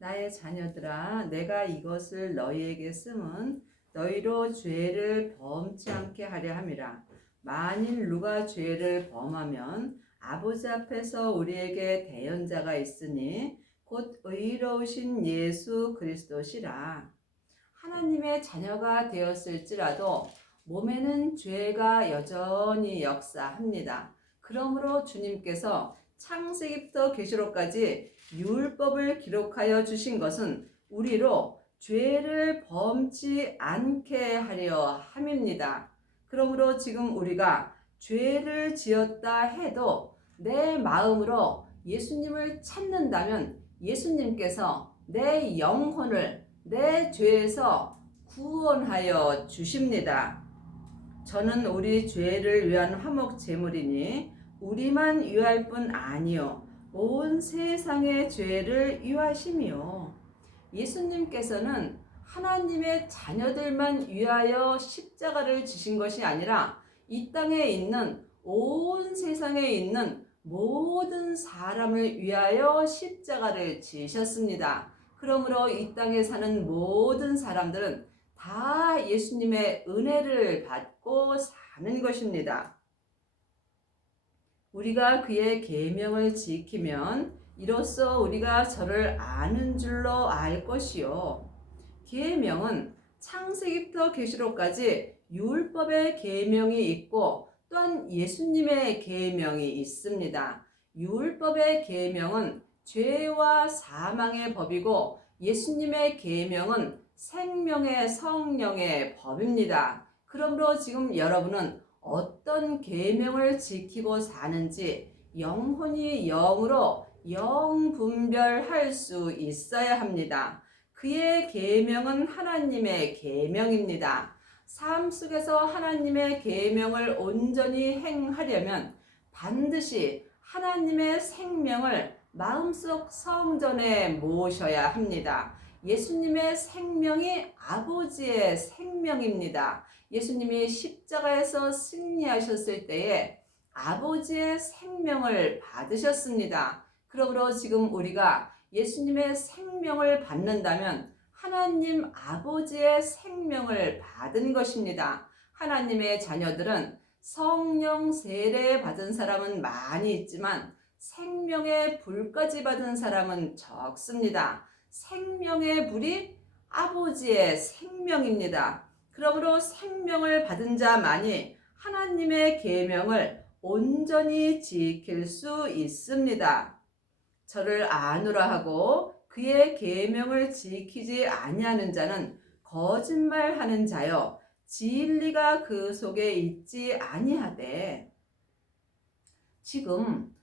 나의 자녀들아, 내가 이것을 너희에게 쓰면 너희로 죄를 범치 않게 하려 함이라. 만일 누가 죄를 범하면 아버지 앞에서 우리에게 대언자가 있으니 곧 의로우신 예수 그리스도시라. 하나님의 자녀가 되었을지라도 몸에는 죄가 여전히 역사합니다. 그러므로 주님께서 창세기부터 계시록까지 율법을 기록하여 주신 것은 우리로 죄를 범치 않게 하려 함입니다. 그러므로 지금 우리가 죄를 지었다 해도 내 마음으로 예수님을 찾는다면 예수님께서 내 영혼을 내 죄에서 구원하여 주십니다. 저는 우리 죄를 위한 화목 제물이니 우리만 위할 뿐 아니요 온 세상의 죄를 위하심이요. 예수님께서는 하나님의 자녀들만 위하여 십자가를 지신 것이 아니라 이 땅에 있는 온 세상에 있는 모든 사람을 위하여 십자가를 지셨습니다. 그러므로 이 땅에 사는 모든 사람들은 다 예수님의 은혜를 받고 사는 것입니다. 우리가 그의 계명을 지키면 이로써 우리가 저를 아는 줄로 알 것이요. 계명은 창세기부터 계시록까지 율법의 계명이 있고 또한 예수님의 계명이 있습니다. 율법의 계명은 죄와 사망의 법이고 예수님의 계명은 생명의 성령의 법입니다. 그러므로 지금 여러분은 어떤 계명을 지키고 사는지 영혼이 영으로 영분별할 수 있어야 합니다. 그의 계명은 하나님의 계명입니다. 삶 속에서 하나님의 계명을 온전히 행하려면 반드시 하나님의 생명을 마음속 성전에 모셔야 합니다. 예수님의 생명이 아버지의 생명입니다. 예수님이 십자가에서 승리하셨을 때에 아버지의 생명을 받으셨습니다. 그러므로 지금 우리가 예수님의 생명을 받는다면 하나님 아버지의 생명을 받은 것입니다. 하나님의 자녀들은 성령 세례 받은 사람은 많이 있지만 생명의 불까지 받은 사람은 적습니다. 생명의 불이 아버지의 생명입니다. 그러므로 생명을 받은 자만이 하나님의 계명을 온전히 지킬 수 있습니다. 저를 아노라 하고 그의 계명을 지키지 아니하는 자는 거짓말하는 자요 진리가 그 속에 있지 아니하되. 지금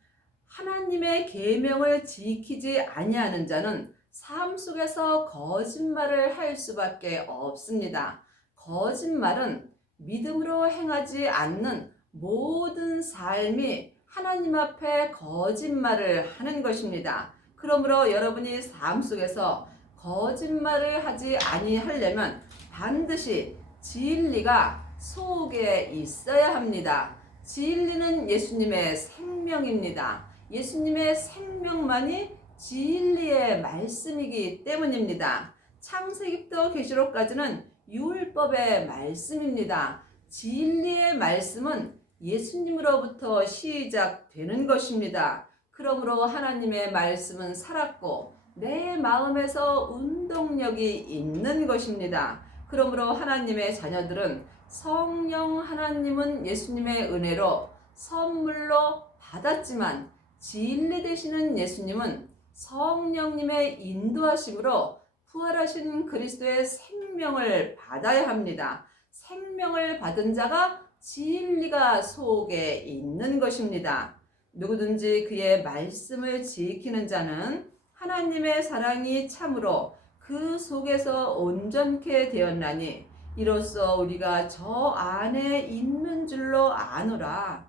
하나님의 계명을 지키지 아니하는 자는 삶 속에서 거짓말을 할 수밖에 없습니다. 거짓말은 믿음으로 행하지 않는 모든 삶이 하나님 앞에 거짓말을 하는 것입니다. 그러므로 여러분이 삶 속에서 거짓말을 하지 아니하려면 반드시 진리가 속에 있어야 합니다. 진리는 예수님의 생명입니다. 예수님의 생명만이 진리의 말씀이기 때문입니다. 창세기부터 계시록까지는 율법의 말씀입니다. 진리의 말씀은 예수님으로부터 시작되는 것입니다. 그러므로 하나님의 말씀은 살았고 내 마음에서 운동력이 있는 것입니다. 그러므로 하나님의 자녀들은 성령 하나님은 예수님의 은혜로 선물로 받았지만 진리 되시는 예수님은 성령님의 인도하심으로 부활하신 그리스도의 생명을 받아야 합니다. 생명을 받은 자가 진리가 속에 있는 것입니다. 누구든지 그의 말씀을 지키는 자는 하나님의 사랑이 참으로 그 속에서 온전케 되었나니 이로써 우리가 저 안에 있는 줄로 아노라.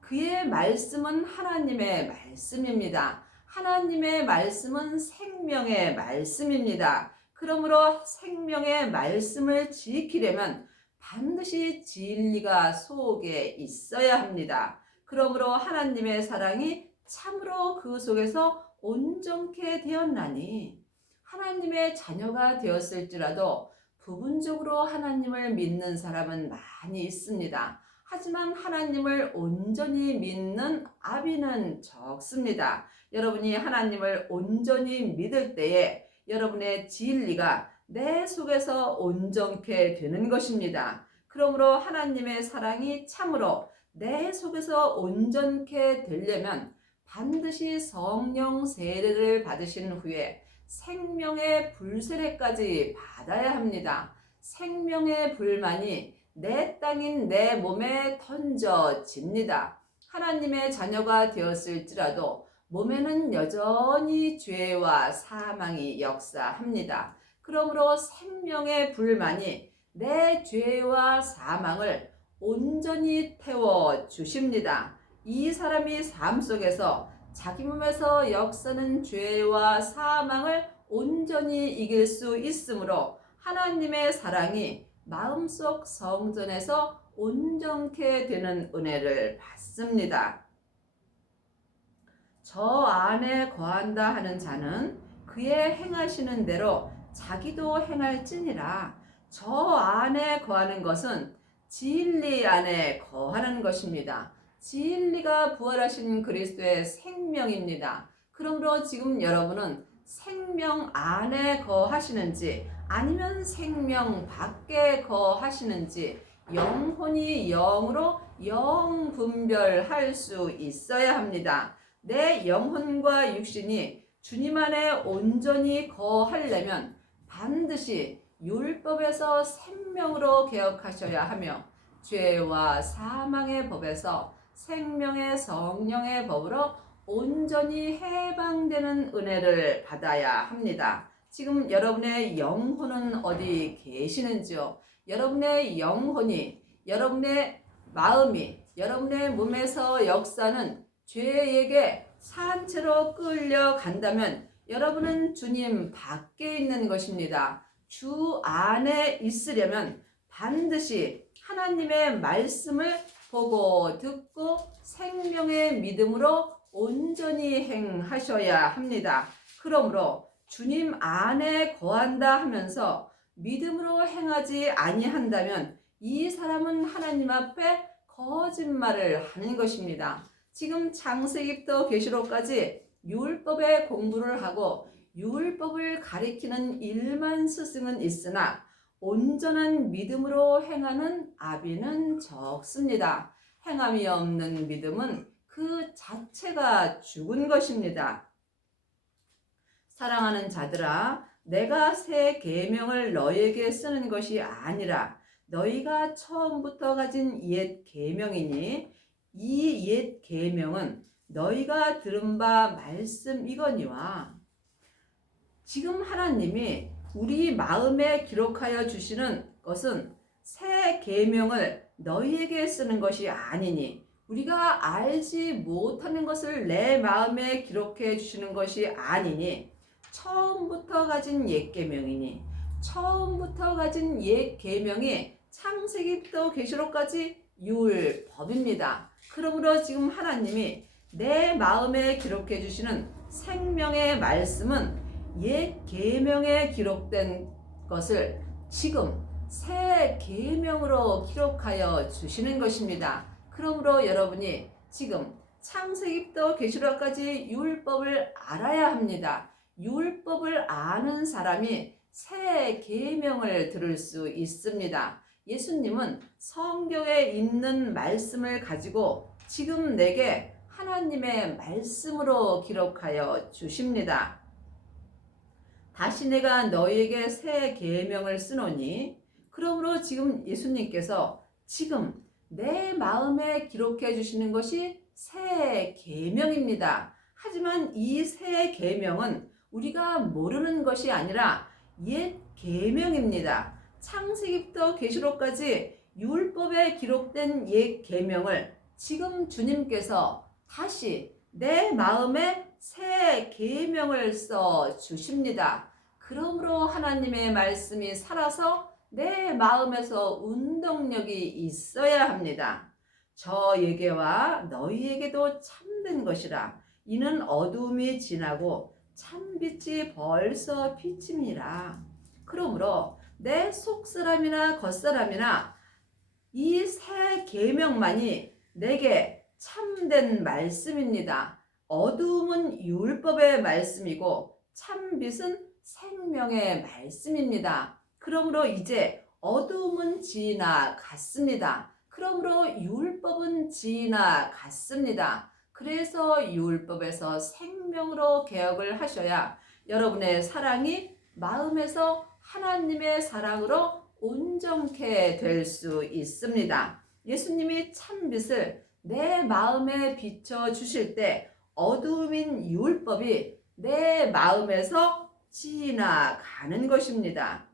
그의 말씀은 하나님의 말씀입니다. 하나님의 말씀은 생명의 말씀입니다. 그러므로 생명의 말씀을 지키려면 반드시 진리가 속에 있어야 합니다. 그러므로 하나님의 사랑이 참으로 그 속에서 온전케 되었나니 하나님의 자녀가 되었을지라도 부분적으로 하나님을 믿는 사람은 많이 있습니다. 하지만 하나님을 온전히 믿는 아비는 적습니다. 여러분이 하나님을 온전히 믿을 때에 여러분의 진리가 내 속에서 온전케 되는 것입니다. 그러므로 하나님의 사랑이 참으로 내 속에서 온전케 되려면 반드시 성령 세례를 받으신 후에 생명의 불세례까지 받아야 합니다. 생명의 불만이 내 땅인 내 몸에 던져집니다. 하나님의 자녀가 되었을지라도 몸에는 여전히 죄와 사망이 역사합니다. 그러므로 생명의 불만이 내 죄와 사망을 온전히 태워 주십니다. 이 사람이 삶 속에서 자기 몸에서 역사는 죄와 사망을 온전히 이길 수 있으므로 하나님의 사랑이 마음속 성전에서 온전케 되는 은혜를 받습니다. 저 안에 거한다 하는 자는 그의 행하시는 대로 자기도 행할지니라. 저 안에 거하는 것은 진리 안에 거하는 것입니다. 진리가 부활하신 그리스도의 생명입니다. 그러므로 지금 여러분은 생명 안에 거하시는지 아니면 생명 밖에 거하시는지 영혼이 영으로 영분별할 수 있어야 합니다. 내 영혼과 육신이 주님 안에 온전히 거하려면 반드시 율법에서 생명으로 개혁하셔야 하며 죄와 사망의 법에서 생명의 성령의 법으로 온전히 해방되는 은혜를 받아야 합니다. 지금 여러분의 영혼은 어디 계시는지요? 여러분의 영혼이, 여러분의 마음이, 여러분의 몸에서 역사는 죄에게 산채로 끌려간다면 여러분은 주님 밖에 있는 것입니다. 주 안에 있으려면 반드시 하나님의 말씀을 보고 듣고 생명의 믿음으로 온전히 행하셔야 합니다. 그러므로 주님 안에 거한다 하면서 믿음으로 행하지 아니한다면 이 사람은 하나님 앞에 거짓말을 하는 것입니다. 지금 창세기부터 계시록까지 율법의 공부를 하고 율법을 가리키는 일만 스승은 있으나 온전한 믿음으로 행하는 아비는 적습니다. 행함이 없는 믿음은 그 자체가 죽은 것입니다. 사랑하는 자들아, 내가 새 계명을 너희에게 쓰는 것이 아니라 너희가 처음부터 가진 옛 계명이니 이 옛 계명은 너희가 들은 바 말씀이거니와. 지금 하나님이 우리 마음에 기록하여 주시는 것은 새 계명을 너희에게 쓰는 것이 아니니 우리가 알지 못하는 것을 내 마음에 기록해 주시는 것이 아니니 처음부터 가진 옛 계명이니 처음부터 가진 옛 계명이 창세기부터 계시록까지 율법입니다. 그러므로 지금 하나님이 내 마음에 기록해 주시는 생명의 말씀은 옛 계명에 기록된 것을 지금 새 계명으로 기록하여 주시는 것입니다. 그러므로 여러분이 지금 창세기부터 계시록까지 율법을 알아야 합니다. 율법을 아는 사람이 새 계명을 들을 수 있습니다. 예수님은 성경에 있는 말씀을 가지고 지금 내게 하나님의 말씀으로 기록하여 주십니다. 다시 내가 너희에게 새 계명을 쓰노니, 그러므로 지금 예수님께서 지금 내 마음에 기록해 주시는 것이 새 계명입니다. 하지만 이 새 계명은 우리가 모르는 것이 아니라 옛 계명입니다. 창세기부터 계시록까지 율법에 기록된 옛 계명을 지금 주님께서 다시 내 마음에 새 계명을 써 주십니다. 그러므로 하나님의 말씀이 살아서 내 마음에서 운동력이 있어야 합니다. 저에게와 너희에게도 참된 것이라. 이는 어두움이 지나고 참빛이 벌써 비침이라. 그러므로 내 속사람이나 겉사람이나 이 세 계명만이 내게 참된 말씀입니다. 어두움은 율법의 말씀이고 참빛은 생명의 말씀입니다. 그러므로 이제 어두움은 지나갔습니다. 그러므로 율법은 지나갔습니다. 그래서 율법에서 생명으로 개혁을 하셔야 여러분의 사랑이 마음에서 하나님의 사랑으로 온전케 될 수 있습니다. 예수님이 참빛을 내 마음에 비춰 주실 때 어두움인 율법이 내 마음에서 지나가는 것입니다.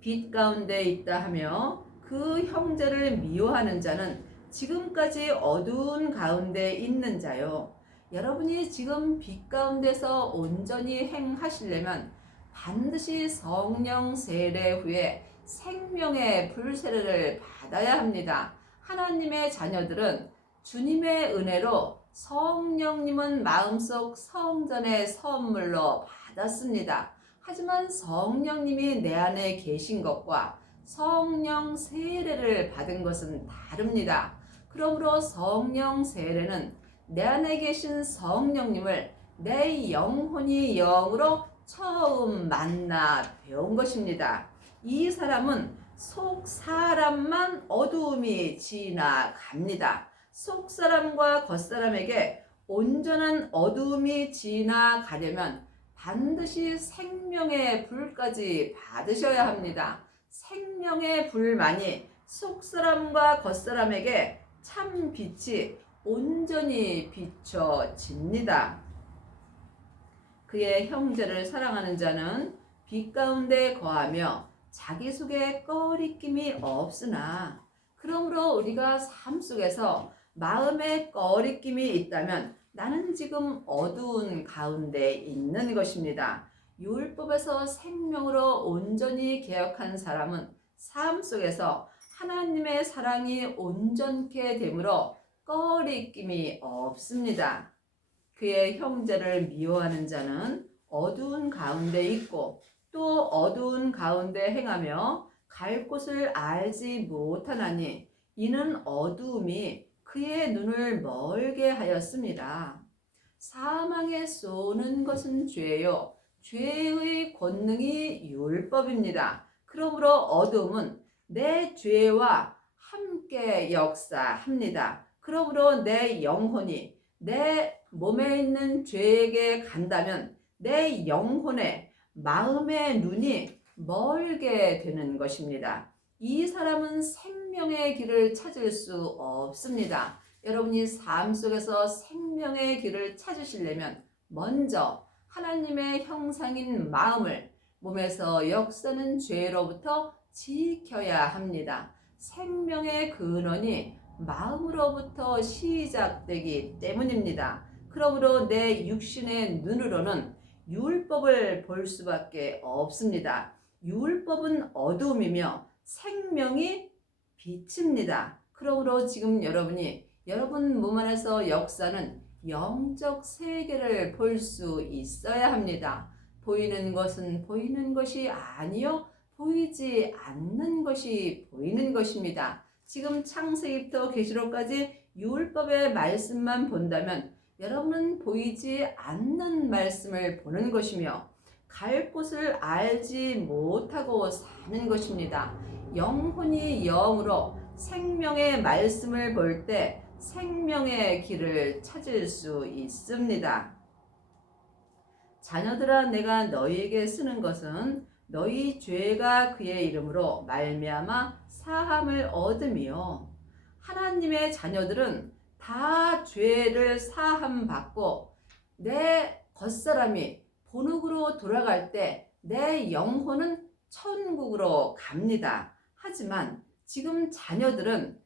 빛 가운데 있다 하며 그 형제를 미워하는 자는 지금까지 어두운 가운데 있는 자요. 여러분이 지금 빛 가운데서 온전히 행하시려면 반드시 성령 세례 후에 생명의 불세례를 받아야 합니다. 하나님의 자녀들은 주님의 은혜로 성령님은 마음속 성전의 선물로 받았습니다. 하지만 성령님이 내 안에 계신 것과 성령 세례를 받은 것은 다릅니다. 그러므로 성령 세례는 내 안에 계신 성령님을 내 영혼이 영으로 처음 만나 배운 것입니다. 이 사람은 속 사람만 어두움이 지나갑니다. 속 사람과 겉 사람에게 온전한 어두움이 지나가려면 반드시 생명의 불까지 받으셔야 합니다. 생명의 불만이 속 사람과 겉 사람에게 참 빛이 온전히 비춰집니다. 그의 형제를 사랑하는 자는 빛 가운데 거하며 자기 속에 꺼리낌이 없으나, 그러므로 우리가 삶 속에서 마음에 꺼리낌이 있다면 나는 지금 어두운 가운데 있는 것입니다. 율법에서 생명으로 온전히 개혁한 사람은 삶 속에서 하나님의 사랑이 온전케 되므로 꺼리낌이 없습니다. 그의 형제를 미워하는 자는 어두운 가운데 있고 또 어두운 가운데 행하며 갈 곳을 알지 못하나니 이는 어두움이 그의 눈을 멀게 하였습니다. 사망에 쏘는 것은 죄요, 죄의 권능이 율법입니다. 그러므로 어두움은 내 죄와 함께 역사합니다. 그러므로 내 영혼이 내 몸에 있는 죄에게 간다면 내 영혼의 마음의 눈이 멀게 되는 것입니다. 이 사람은 생명의 길을 찾을 수 없습니다. 여러분이 삶 속에서 생명의 길을 찾으시려면 먼저 하나님의 형상인 마음을 몸에서 역사는 죄로부터 지켜야 합니다. 생명의 근원이 마음으로부터 시작되기 때문입니다. 그러므로 내 육신의 눈으로는 율법을 볼 수밖에 없습니다. 율법은 어두움이며 생명이 빛입니다. 그러므로 지금 여러분이 여러분 몸 안에서 역사는 영적 세계를 볼 수 있어야 합니다. 보이는 것은 보이는 것이 아니요 보이지 않는 것이 보이는 것입니다. 지금 창세기부터 계시록까지 율법의 말씀만 본다면 여러분은 보이지 않는 말씀을 보는 것이며 갈 곳을 알지 못하고 사는 것입니다. 영혼이 영으로 생명의 말씀을 볼 때 생명의 길을 찾을 수 있습니다. 자녀들아, 내가 너희에게 쓰는 것은 너희 죄가 그의 이름으로 말미암아 사함을 얻으며, 하나님의 자녀들은 다 죄를 사함 받고 내 겉사람이 본국으로 돌아갈 때 내 영혼은 천국으로 갑니다. 하지만 지금 자녀들은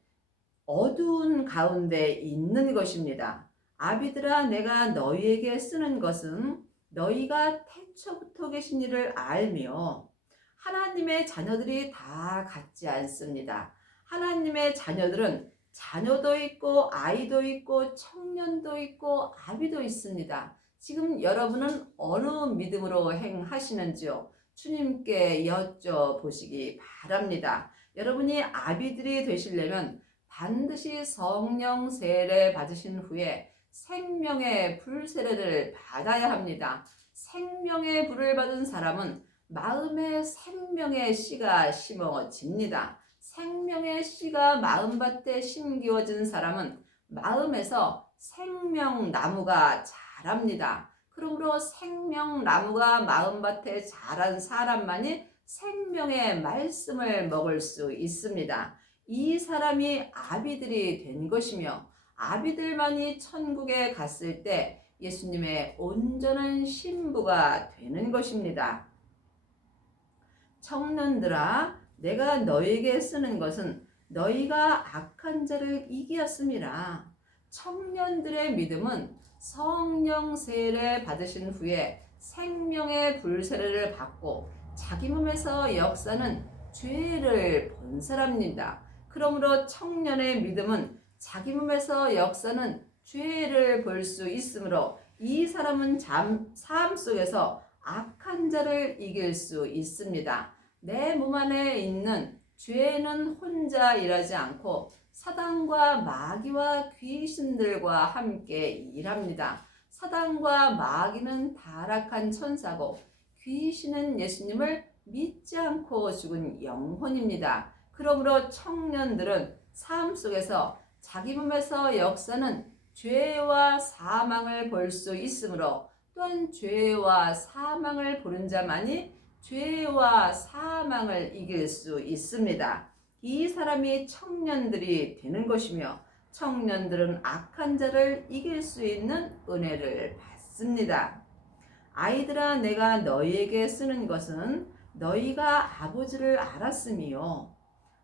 어두운 가운데 있는 것입니다. 아비들아, 내가 너희에게 쓰는 것은 너희가 태초부터 계신 이를 알며, 하나님의 자녀들이 다 같지 않습니다. 하나님의 자녀들은 자녀도 있고 아이도 있고 청년도 있고 아비도 있습니다. 지금 여러분은 어느 믿음으로 행하시는지요? 주님께 여쭤보시기 바랍니다. 여러분이 아비들이 되시려면 반드시 성령 세례 받으신 후에 생명의 불 세례를 받아야 합니다. 생명의 불을 받은 사람은 마음에 생명의 씨가 심어집니다. 생명의 씨가 마음밭에 심기워진 사람은 마음에서 생명나무가 자랍니다. 그러므로 생명나무가 마음밭에 자란 사람만이 생명의 말씀을 먹을 수 있습니다. 이 사람이 아비들이 된 것이며 아비들만이 천국에 갔을 때 예수님의 온전한 신부가 되는 것입니다. 청년들아, 내가 너에게 쓰는 것은 너희가 악한 자를 이기었음이라. 청년들의 믿음은 성령 세례 받으신 후에 생명의 불 세례를 받고 자기 몸에서 역사는 죄를 본 사람입니다. 그러므로 청년의 믿음은 자기 몸에서 역사는 죄를 볼 수 있으므로 이 사람은 삶 속에서 악한 자를 이길 수 있습니다. 내 몸 안에 있는 죄는 혼자 일하지 않고 사단과 마귀와 귀신들과 함께 일합니다. 사단과 마귀는 타락한 천사고 귀신은 예수님을 믿지 않고 죽은 영혼입니다. 그러므로 청년들은 삶 속에서 자기 몸에서 역사는 죄와 사망을 볼 수 있으므로 또한 죄와 사망을 보는 자만이 죄와 사망을 이길 수 있습니다. 이 사람이 청년들이 되는 것이며 청년들은 악한 자를 이길 수 있는 은혜를 받습니다. 아이들아, 내가 너희에게 쓰는 것은 너희가 아버지를 알았으며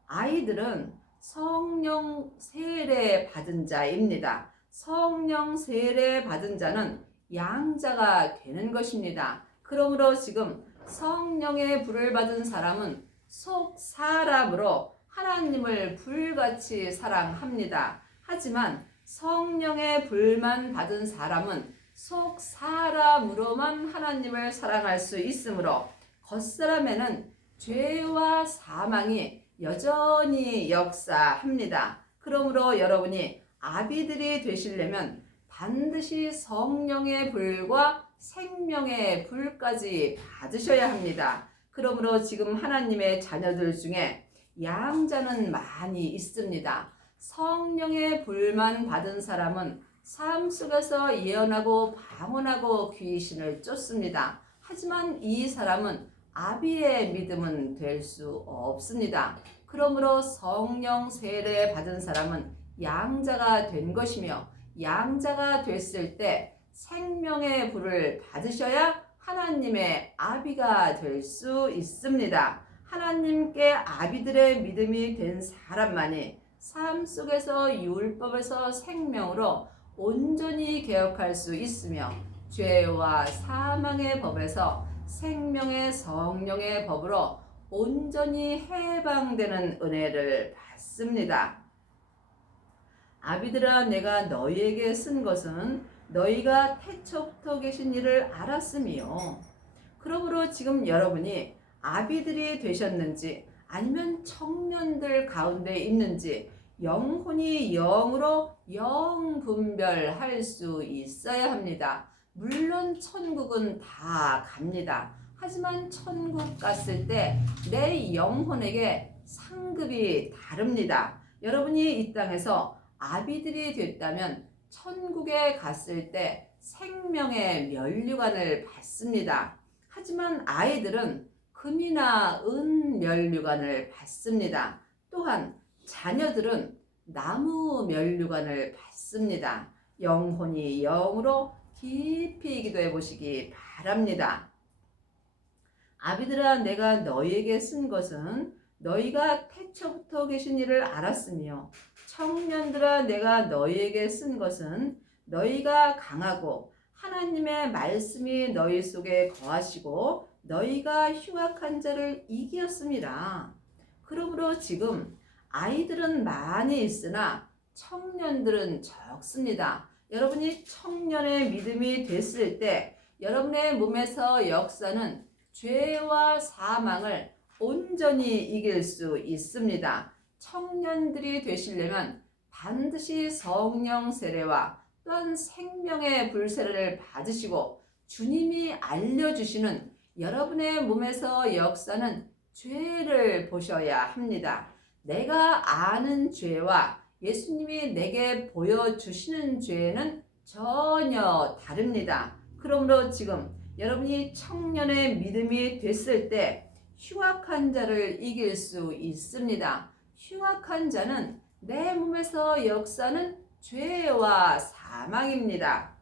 아이들은 성령 세례 받은 자입니다. 성령 세례 받은 자는 양자가 되는 것입니다. 그러므로 지금 성령의 불을 받은 사람은 속 사람으로 하나님을 불같이 사랑합니다. 하지만 성령의 불만 받은 사람은 속 사람으로만 하나님을 사랑할 수 있으므로 겉사람에는 죄와 사망이 여전히 역사합니다. 그러므로 여러분이 아비들이 되시려면 반드시 성령의 불과 생명의 불까지 받으셔야 합니다. 그러므로 지금 하나님의 자녀들 중에 양자는 많이 있습니다. 성령의 불만 받은 사람은 삶 속에서 예언하고 방언하고 귀신을 쫓습니다. 하지만 이 사람은 아비의 믿음은 될 수 없습니다. 그러므로 성령 세례 받은 사람은 양자가 된 것이며 양자가 됐을 때 생명의 불을 받으셔야 하나님의 아비가 될 수 있습니다. 하나님께 아비들의 믿음이 된 사람만이 삶 속에서 율법에서 생명으로 온전히 개혁할 수 있으며 죄와 사망의 법에서 생명의 성령의 법으로 온전히 해방되는 은혜를 받습니다. 아비들아, 내가 너희에게 쓴 것은 너희가 태초부터 계신 이를 알았으며 그러므로 지금 여러분이 아비들이 되셨는지 아니면 청년들 가운데 있는지 영혼이 영으로 영분별할 수 있어야 합니다. 물론 천국은 다 갑니다. 하지만 천국 갔을 때 내 영혼에게 상급이 다릅니다. 여러분이 이 땅에서 아비들이 됐다면 천국에 갔을 때 생명의 면류관을 받습니다. 하지만 아이들은 금이나 은 면류관을 받습니다. 또한 자녀들은 나무 면류관을 받습니다. 영혼이 영으로 깊이 기도해 보시기 바랍니다. 아비들아, 내가 너희에게 쓴 것은 너희가 태초부터 계신 이를 알았으며 청년들아, 내가 너희에게 쓴 것은 너희가 강하고 하나님의 말씀이 너희 속에 거하시고 너희가 흉악한 자를 이기었음이라. 그러므로 지금 아이들은 많이 있으나 청년들은 적습니다. 여러분이 청년의 믿음이 됐을 때 여러분의 몸에서 역사는 죄와 사망을 온전히 이길 수 있습니다. 청년들이 되시려면 반드시 성령 세례와 또한 생명의 불세례를 받으시고 주님이 알려주시는 여러분의 몸에서 역사는 죄를 보셔야 합니다. 내가 아는 죄와 예수님이 내게 보여주시는 죄는 전혀 다릅니다. 그러므로 지금 여러분이 청년의 믿음이 됐을 때 흉악한 자를 이길 수 있습니다. 흉악한 자는 내 몸에서 역사는 죄와 사망입니다.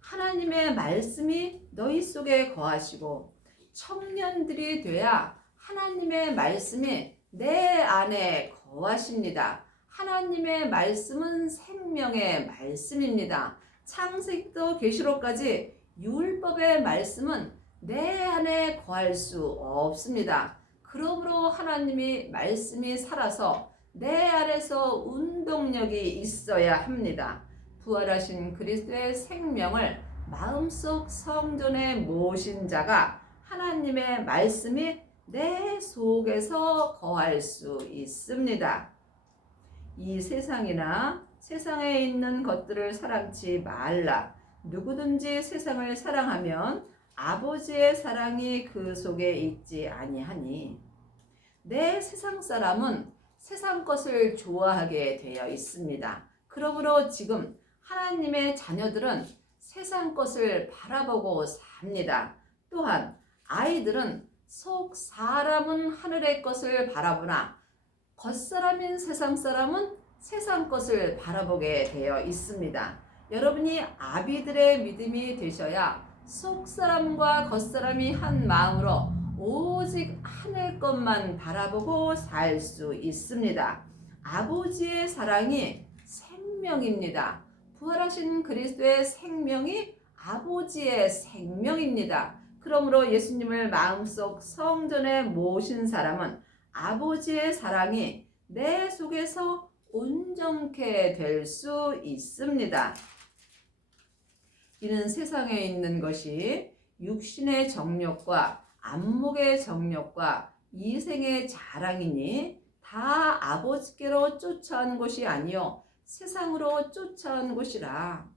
하나님의 말씀이 너희 속에 거하시고 청년들이 돼야 하나님의 말씀이 내 안에 거하십니다. 하나님의 말씀은 생명의 말씀입니다. 창세기부터 계시록까지 율법의 말씀은 내 안에 거할 수 없습니다. 그러므로 하나님이 말씀이 살아서 내 안에서 운동력이 있어야 합니다. 부활하신 그리스도의 생명을 마음속 성전에 모신 자가 하나님의 말씀이 내 속에서 거할 수 있습니다. 이 세상이나 세상에 있는 것들을 사랑치 말라. 누구든지 세상을 사랑하면 아버지의 사랑이 그 속에 있지 아니하니. 내 세상 사람은 세상 것을 좋아하게 되어 있습니다. 그러므로 지금 하나님의 자녀들은 세상 것을 바라보고 삽니다. 또한 아이들은 속 사람은 하늘의 것을 바라보나 겉사람인 세상 사람은 세상 것을 바라보게 되어 있습니다. 여러분이 아비들의 믿음이 되셔야 속 사람과 겉사람이 한 마음으로 오직 하늘 것만 바라보고 살 수 있습니다. 아버지의 사랑이 생명입니다. 부활하신 그리스도의 생명이 아버지의 생명입니다. 그러므로 예수님을 마음속 성전에 모신 사람은 아버지의 사랑이 내 속에서 온전케 될 수 있습니다. 이는 세상에 있는 것이 육신의 정욕과 안목의 정욕과 이생의 자랑이니 다 아버지께로 쫓아온 것이 아니요 세상으로 쫓아온 것이라.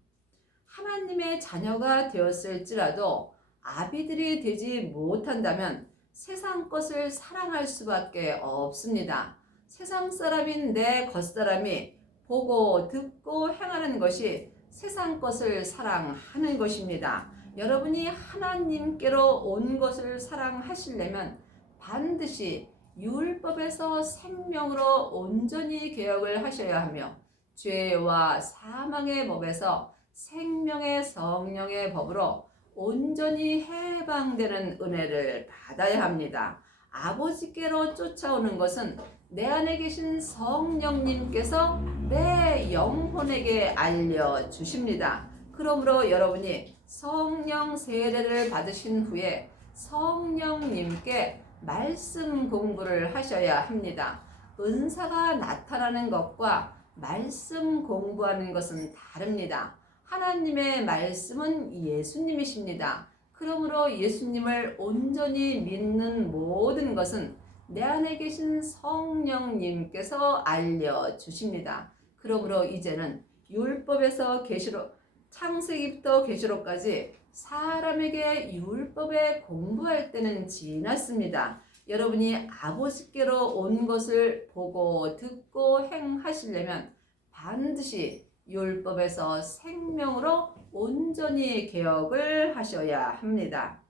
하나님의 자녀가 되었을지라도 아비들이 되지 못한다면 세상 것을 사랑할 수밖에 없습니다. 세상 사람인 내 겉사람이 보고 듣고 행하는 것이 세상 것을 사랑하는 것입니다. 여러분이 하나님께로 온 것을 사랑하시려면 반드시 율법에서 생명으로 온전히 개혁을 하셔야 하며 죄와 사망의 법에서 생명의 성령의 법으로 온전히 해방되는 은혜를 받아야 합니다. 아버지께로 쫓아오는 것은 내 안에 계신 성령님께서 내 영혼에게 알려주십니다. 그러므로 여러분이 성령 세례를 받으신 후에 성령님께 말씀 공부를 하셔야 합니다. 은사가 나타나는 것과 말씀 공부하는 것은 다릅니다. 하나님의 말씀은 예수님이십니다. 그러므로 예수님을 온전히 믿는 모든 것은 내 안에 계신 성령님께서 알려주십니다. 그러므로 이제는 율법에서 계시록, 창세기부터 계시록까지 사람에게 율법에 공부할 때는 지났습니다. 여러분이 아버지께로 온 것을 보고 듣고 행하시려면 반드시 율법에서 생명으로 온전히 개혁을 하셔야 합니다.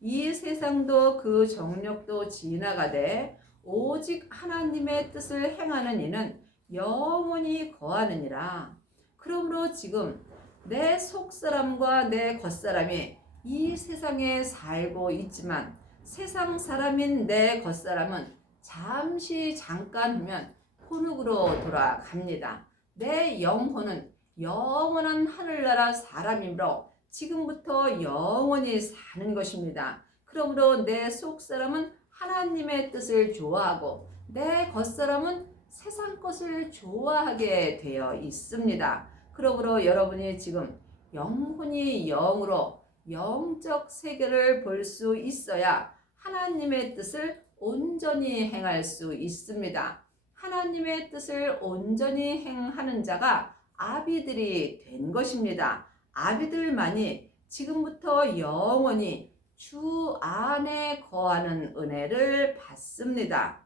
이 세상도 그 정욕도 지나가되 오직 하나님의 뜻을 행하는 이는 영원히 거하느니라. 그러므로 지금 내 속사람과 내 겉사람이 이 세상에 살고 있지만 세상 사람인 내 겉사람은 잠깐 하면 혼흙으로 돌아갑니다. 내 영혼은 영원한 하늘나라 사람이므로 지금부터 영원히 사는 것입니다. 그러므로 내 속사람은 하나님의 뜻을 좋아하고 내 겉사람은 세상 것을 좋아하게 되어 있습니다. 그러므로 여러분이 지금 영혼이 영으로 영적 세계를 볼 수 있어야 하나님의 뜻을 온전히 행할 수 있습니다. 하나님의 뜻을 온전히 행하는 자가 아비들이 된 것입니다. 아비들만이 지금부터 영원히 주 안에 거하는 은혜를 받습니다.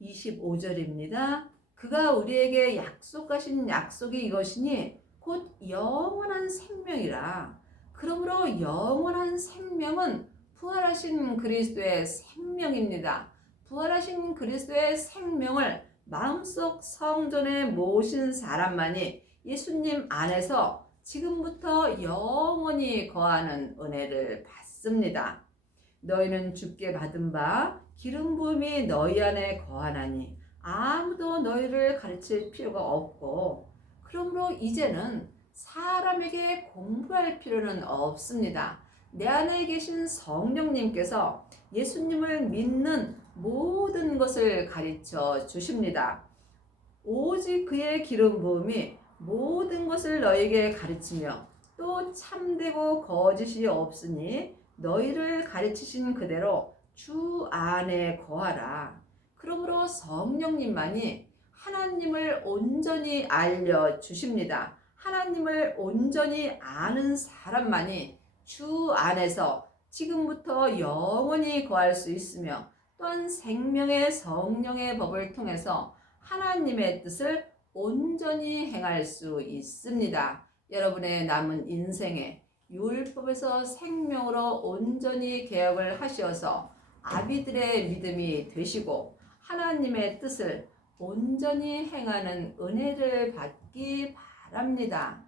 25절입니다. 그가 우리에게 약속하신 약속이 이것이니 곧 영원한 생명이라. 그러므로 영원한 생명은 부활하신 그리스도의 생명입니다. 부활하신 그리스도의 생명을 마음속 성전에 모신 사람만이 예수님 안에서 지금부터 영원히 거하는 은혜를 받습니다. 너희는 주께 받은 바 기름 부음이 너희 안에 거하나니 아무도 너희를 가르칠 필요가 없고, 그러므로 이제는 사람에게 공부할 필요는 없습니다. 내 안에 계신 성령님께서 예수님을 믿는 모든 것을 가르쳐 주십니다. 오직 그의 기름 부음이 모든 것을 너희에게 가르치며 또 참되고 거짓이 없으니 너희를 가르치신 그대로 주 안에 거하라. 그러므로 성령님만이 하나님을 온전히 알려주십니다. 하나님을 온전히 아는 사람만이 주 안에서 지금부터 영원히 거할 수 있으며, 또한 생명의 성령의 법을 통해서 하나님의 뜻을 온전히 행할 수 있습니다. 여러분의 남은 인생에 율법에서 생명으로 온전히 개혁을 하셔서 아비들의 믿음이 되시고 하나님의 뜻을 온전히 행하는 은혜를 받기 바랍니다.